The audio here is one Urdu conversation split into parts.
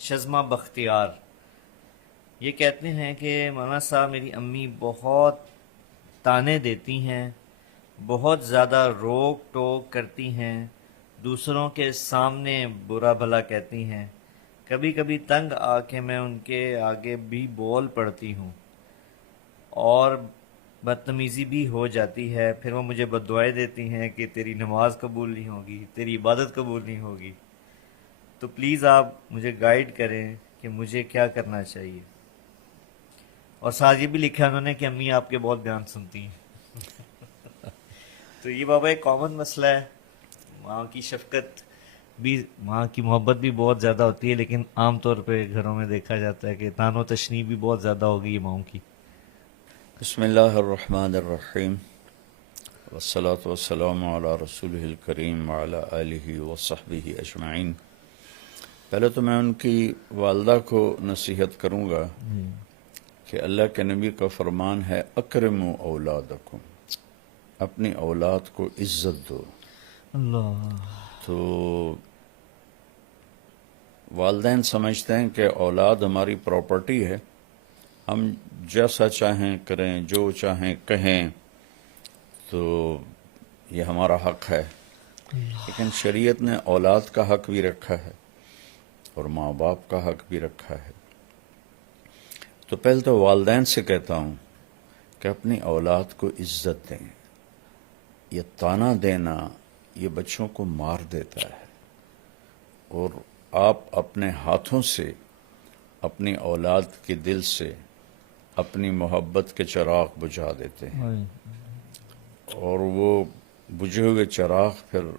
شزمہ بختیار یہ کہتے ہیں کہ مولانا صاحب میری امی بہت تانے دیتی ہیں، بہت زیادہ روک ٹوک کرتی ہیں، دوسروں کے سامنے برا بھلا کہتی ہیں، کبھی کبھی تنگ آ کے میں ان کے آگے بھی بول پڑتی ہوں اور بدتمیزی بھی ہو جاتی ہے، پھر وہ مجھے بد دعائیں دیتی ہیں کہ تیری نماز قبول نہیں ہوگی، تیری عبادت قبول نہیں ہوگی۔ تو پلیز آپ مجھے گائیڈ کریں کہ مجھے کیا کرنا چاہیے۔ اور ساتھ یہ بھی لکھا انہوں نے کہ امی آپ کے بہت بیان سنتی ہیں۔ تو یہ بابا ایک کامن مسئلہ ہے، ماں کی شفقت بھی، ماں کی محبت بھی بہت زیادہ ہوتی ہے، لیکن عام طور پہ گھروں میں دیکھا جاتا ہے کہ تان و تشنیع بھی بہت زیادہ ہوگی یہ ماؤں کی۔ بسم اللہ الرحمن الرحیم والصلاة والسلام علی رسولہ الکریم وعلی آلہ وصحبہ اجمعین۔ پہلے تو میں ان کی والدہ کو نصیحت کروں گا کہ اللہ کے نبی کا فرمان ہے اکرموا اولادکم، اپنی اولاد کو عزت دو۔ اللہ تو والدین سمجھتے ہیں کہ اولاد ہماری پراپرٹی ہے، ہم جیسا چاہیں کریں، جو چاہیں کہیں، تو یہ ہمارا حق ہے۔ لیکن شریعت نے اولاد کا حق بھی رکھا ہے اور ماں باپ کا حق بھی رکھا ہے۔ تو پہلے تو والدین سے کہتا ہوں کہ اپنی اولاد کو عزت دیں۔ یہ طعنہ دینا یہ بچوں کو مار دیتا ہے، اور آپ اپنے ہاتھوں سے اپنی اولاد کے دل سے اپنی محبت کے چراغ بجھا دیتے ہیں، اور وہ بجھے ہوئے چراغ پھر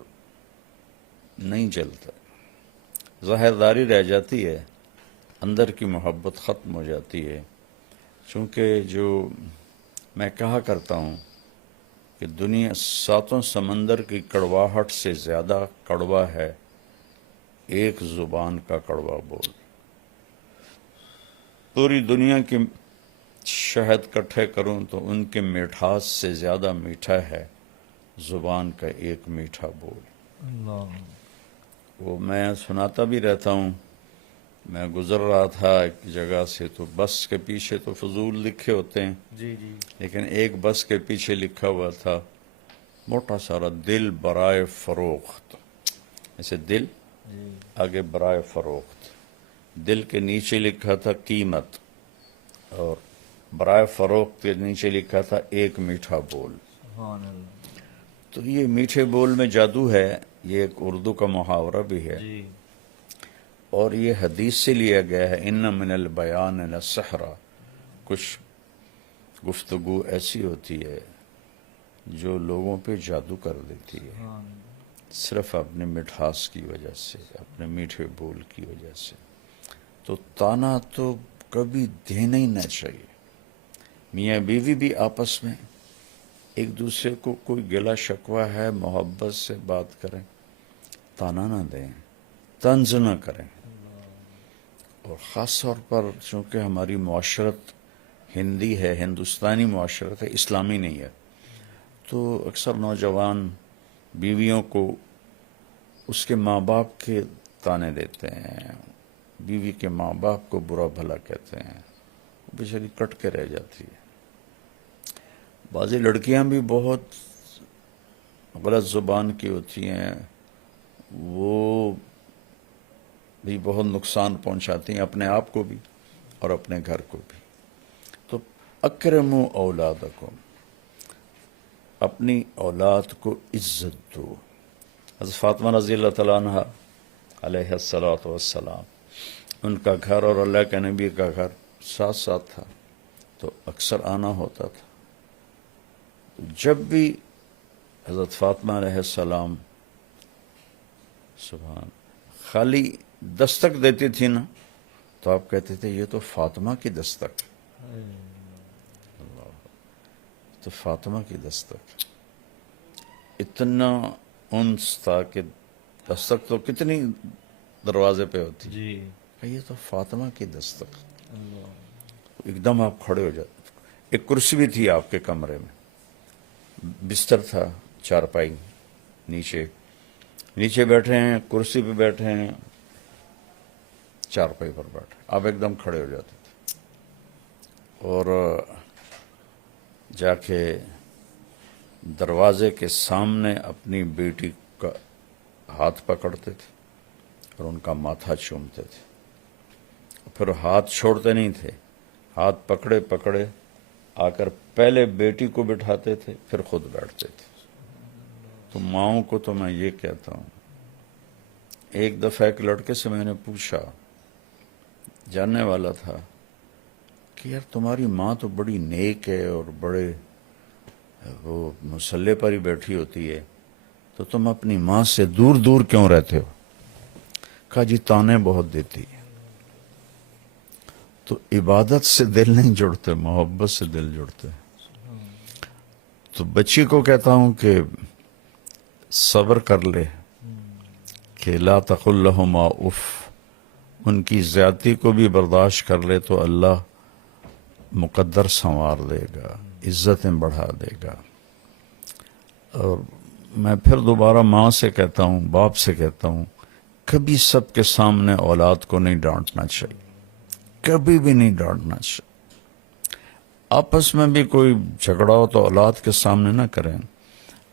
نہیں جلتا، ظاہرداری رہ جاتی ہے، اندر کی محبت ختم ہو جاتی ہے۔ چونکہ جو میں کہا کرتا ہوں کہ دنیا ساتوں سمندر کی کڑواہٹ سے زیادہ کڑوا ہے ایک زبان کا کڑوا بول۔ پوری دنیا کی شہد اکٹھے کروں تو ان کے مٹھاس سے زیادہ میٹھا ہے زبان کا ایک میٹھا بول۔ اللہ وہ میں سناتا بھی رہتا ہوں۔ میں گزر رہا تھا ایک جگہ سے، تو بس کے پیچھے تو فضول لکھے ہوتے ہیں، جی جی لیکن ایک بس کے پیچھے لکھا ہوا تھا موٹا سارا دل برائے فروخت، ایسے دل جی آگے برائے فروخت، دل کے نیچے لکھا تھا قیمت، اور برائے فروخت کے نیچے لکھا تھا ایک میٹھا بول۔ سبحان اللہ تو یہ میٹھے بول میں جادو ہے، یہ ایک اردو کا محاورہ بھی ہے، جی اور یہ حدیث سے لیا گیا ہے، ان من البیان لسحر، کچھ گفتگو ایسی ہوتی ہے جو لوگوں پہ جادو کر دیتی ہے، سبحان اللہ صرف اپنے مٹھاس کی وجہ سے، اپنے میٹھے بول کی وجہ سے۔ تو طعنہ تو کبھی دینا ہی نہ چاہیے۔ میاں بیوی بھی آپس میں ایک دوسرے کو کوئی گلا شکوہ ہے محبت سے بات کریں، طعنہ نہ دیں، طنز نہ کریں۔ اور خاص طور پر چونکہ ہماری معاشرت ہندی ہے، ہندوستانی معاشرت ہے، اسلامی نہیں ہے، تو اکثر نوجوان بیویوں کو اس کے ماں باپ کے طعنے دیتے ہیں، بیوی کے ماں باپ کو برا بھلا کہتے ہیں، وہ بیچاری کٹ کے رہ جاتی ہے۔ بعضی لڑکیاں بھی بہت غلط زبان کی ہوتی ہیں، وہ بھی بہت نقصان پہنچاتی ہیں اپنے آپ کو بھی اور اپنے گھر کو بھی۔ تو اکرموا اولادکم، اپنی اولاد کو عزت دو۔ حضرت فاطمہ رضی اللہ تعالیٰ عنہ علیہ الصلاۃ والسلام، ان کا گھر اور اللہ کے نبی کا گھر ساتھ ساتھ تھا، تو اکثر آنا ہوتا تھا۔ جب بھی حضرت فاطمہ علیہ السلام سبحان خالی دستک دیتی تھی نا، تو آپ کہتے تھے یہ تو فاطمہ کی دستک، تو فاطمہ کی دستک، اتنا انس تھا کہ دستک تو کتنی دروازے پہ ہوتی، جی یہ تو فاطمہ کی دستک۔ اللہ ایک دم آپ کھڑے ہو جاتے۔ ایک کرسی بھی تھی آپ کے کمرے میں، بستر تھا، چارپائی، نیچے بیٹھے ہیں، کرسی پہ بیٹھے ہیں، چارپائی پر بیٹھے، آپ ایک دم کھڑے ہو جاتے تھے اور جا کے دروازے کے سامنے اپنی بیٹی کا ہاتھ پکڑتے تھے اور ان کا ماتھا چومتے تھے، پھر ہاتھ چھوڑتے نہیں تھے، ہاتھ پکڑے پکڑے آ کر پہلے بیٹی کو بٹھاتے تھے پھر خود بیٹھتے تھے۔ تو ماؤں کو تو میں یہ کہتا ہوں، ایک دفعہ ایک لڑکے سے میں نے پوچھا، جاننے والا تھا، کہ یار تمہاری ماں تو بڑی نیک ہے اور بڑے وہ مصلے پر ہی بیٹھی ہوتی ہے، تو تم اپنی ماں سے دور دور کیوں رہتے ہو؟ کہا جی تانے بہت دیتی ہے۔ تو عبادت سے دل نہیں جڑتے، محبت سے دل جڑتے۔ تو بچی کو کہتا ہوں کہ صبر کر لے، کہ لا تقل لہما اف، ان کی زیادتی کو بھی برداشت کر لے تو اللہ مقدر سنوار دے گا، عزتیں بڑھا دے گا۔ اور میں پھر دوبارہ ماں سے کہتا ہوں، باپ سے کہتا ہوں، کبھی سب کے سامنے اولاد کو نہیں ڈانٹنا چاہیے، کبھی بھی نہیں ڈانٹنا چاہیے۔ آپس میں بھی کوئی جھگڑا ہو تو اولاد کے سامنے نہ کریں۔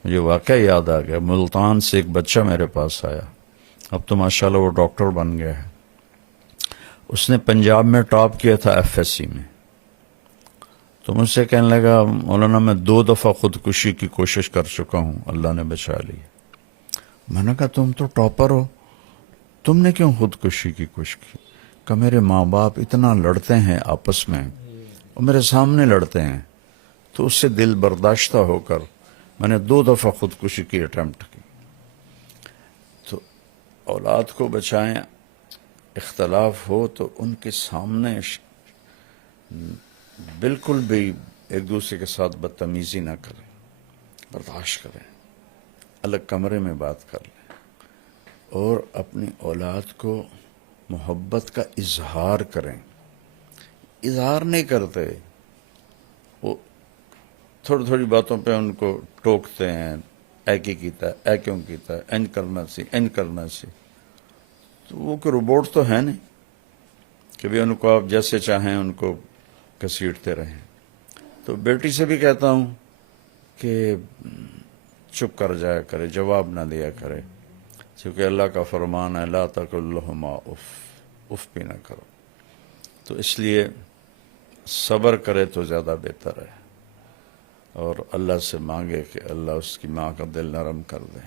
مجھے واقعہ یاد آ گیا، ملتان سے ایک بچہ میرے پاس آیا، اب تو ماشاءاللہ وہ ڈاکٹر بن گیا ہے۔ اس نے پنجاب میں ٹاپ کیا تھا FSC میں۔ تو مجھ سے کہنے لگا، مولانا میں 2 دفعہ خودکشی کی کوشش کر چکا ہوں، اللہ نے بچا لی۔ میں نے کہا تم تو ٹاپر ہو، تم نے کیوں خودکشی کی کوشش کی؟ کہ میرے ماں باپ اتنا لڑتے ہیں آپس میں اور میرے سامنے لڑتے ہیں، تو اس سے دل برداشتہ ہو کر میں نے 2 دفعہ خودکشی کی اٹیمپٹ کی۔ تو اولاد کو بچائیں، اختلاف ہو تو ان کے سامنے بالکل بھی ایک دوسرے کے ساتھ بدتمیزی نہ کریں، برداشت کریں، الگ کمرے میں بات کر لیں، اور اپنی اولاد کو محبت کا اظہار کریں۔ اظہار نہیں کرتے، وہ تھوڑی تھوڑی باتوں پہ ان کو ٹوکتے ہیں، اے کی کیتا ہے، اے کیوں کیتا ہے، این کرنا سی، این کرنا سی۔ تو وہ کوئی روبوٹ تو ہے نہیں کہ بھی ان کو آپ جیسے چاہیں ان کو گھسیٹتے رہیں۔ تو بیٹی سے بھی کہتا ہوں کہ چپ کر جایا کرے، جواب نہ دیا کرے، کیونکہ اللہ کا فرمان ہے لا تقل لہما اف، اف بھی نہ کرو۔ تو اس لیے صبر کرے تو زیادہ بہتر ہے، اور اللہ سے مانگے کہ اللہ اس کی ماں کا دل نرم کر دے۔